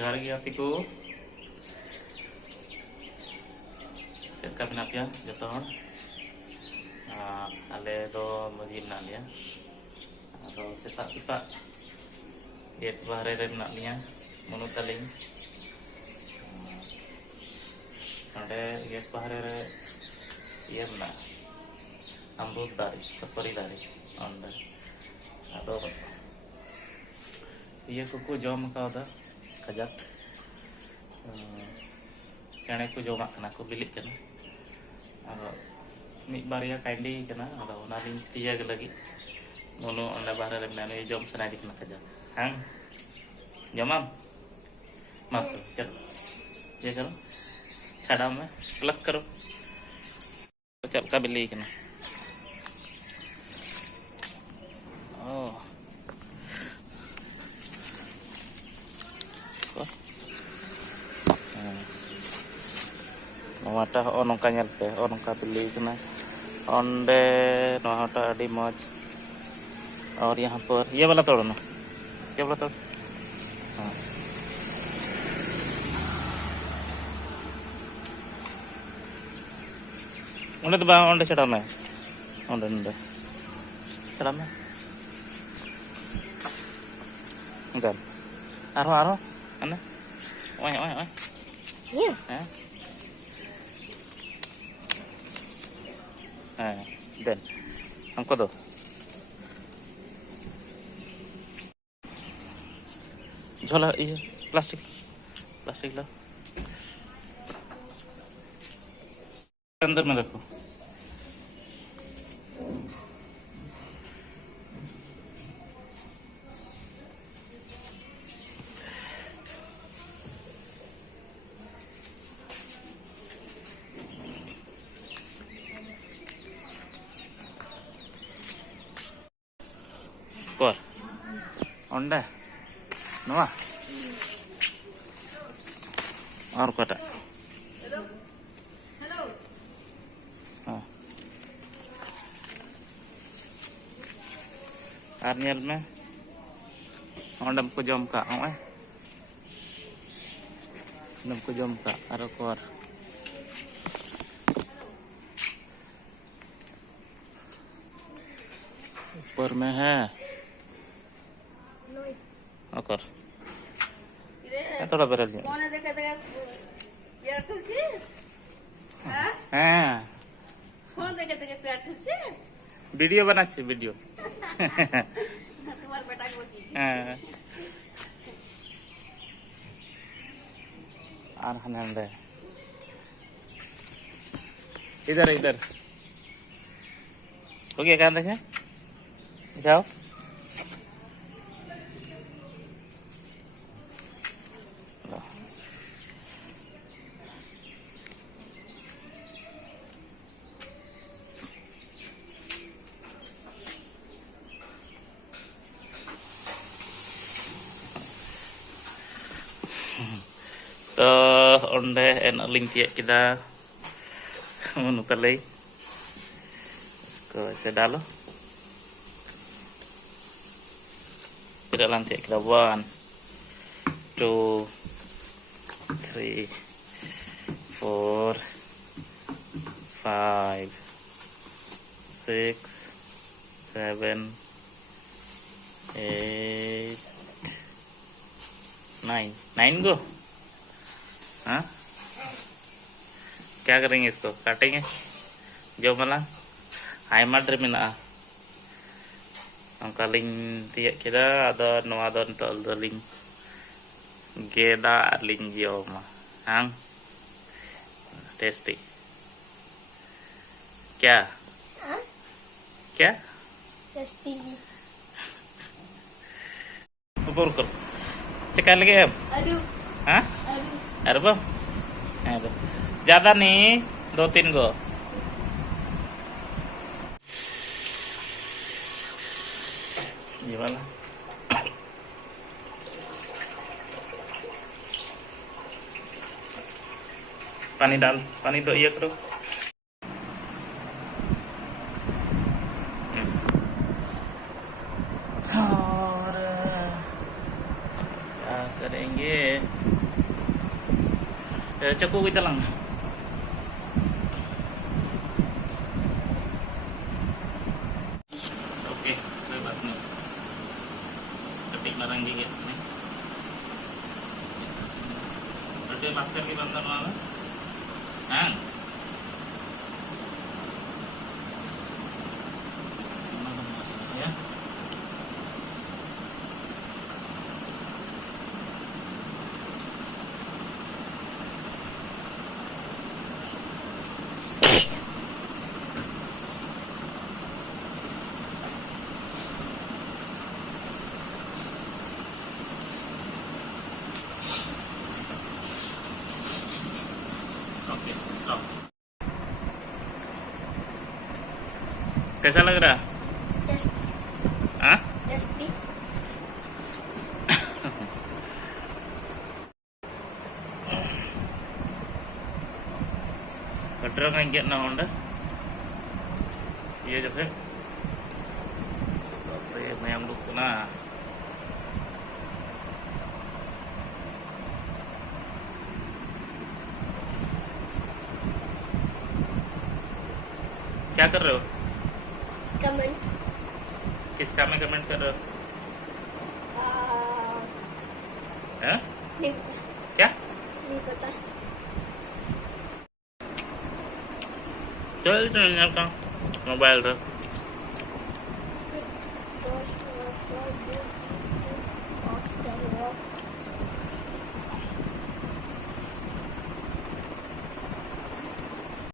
जोहार गे गाते को चेका मेना पे जो हर आले दो मजी मेना लिया आदो सेता सेता गेट बाहरे रे मेना लिया मनु तालिंग नडे गेट बाहरे रे ये मेना अमरूद दारी सपरी दारी अंदर आदो ये को जम का खजाक चेणे को जमा को बिलिक कना मिट बारिया काइंडी कना तिया लगी मनु अंडा बाहर रे मेना जम सनादी कना खजाक हां जमाम मा चलो ये करो खड़ा में प्लग करो चल का बिल्ली कना नवाटा हो नौका पे हो नौका बिल्ली कना ओंडे नवाटा अड़ी मौज और यहाँ पर ये वाला तोड़ो ना ये वाला तोड़ हाँ ओंडे तो बाहर ओंडे चढ़ा में ओंडे ओंडे चढ़ा में enggak aro ana oi iya dan angko do झोला ये प्लास्टिक ला अंदर में रखो Kor, onda, Noah, और कटा हेलो हाँ और नेल में ओंडम को जम का ओए ओंडम को जम का और कोर ऊपर में है ओकर थोड़ा बेरल कौन देखा देखा प्यार तुझे हाँ कौन देखा देखा प्यार तुझे वीडियो बना छी वीडियो तुम्हारे बेटा को की हाँ और हनंदे इधर इधर हो गया कहाँ देखे जाओ तो onde enak link kita menutalai ke sedalo tidak lantai kita 1 2 3 4 5 6 7 8 9 go हाँ क्या करेंगे इसको काटेंगे जो मला आयमा ड्रे मेना अंका लिंग तिया किदा आदो नवा दो नितोल दो लिंग गेदा लिंग जियोमा हाँ टेस्टी क्या क्या टेस्टी ऊपर कर चेक लगे अब हाँ अरे बम ज्यादा नहीं 2-3 गो ये वाला पानी डाल पानी दो ये करो और क्या करेंगे Cukup kita lang. Oke, lebat nih. Ketik barang gigit nih. Berarti masker di bantan mana? Hang. Ya. Okay stop कैसा लग रहा टेस्टी हाँ टेस्टी कटरा में क्या ना होंडा ये जो है ये मैं हम लोग ना क्या कर रहे हो कमेंट किसका में कमेंट कर रहे हो हैं? नहीं पता क्या नहीं पता चल चल का मोबाइल रख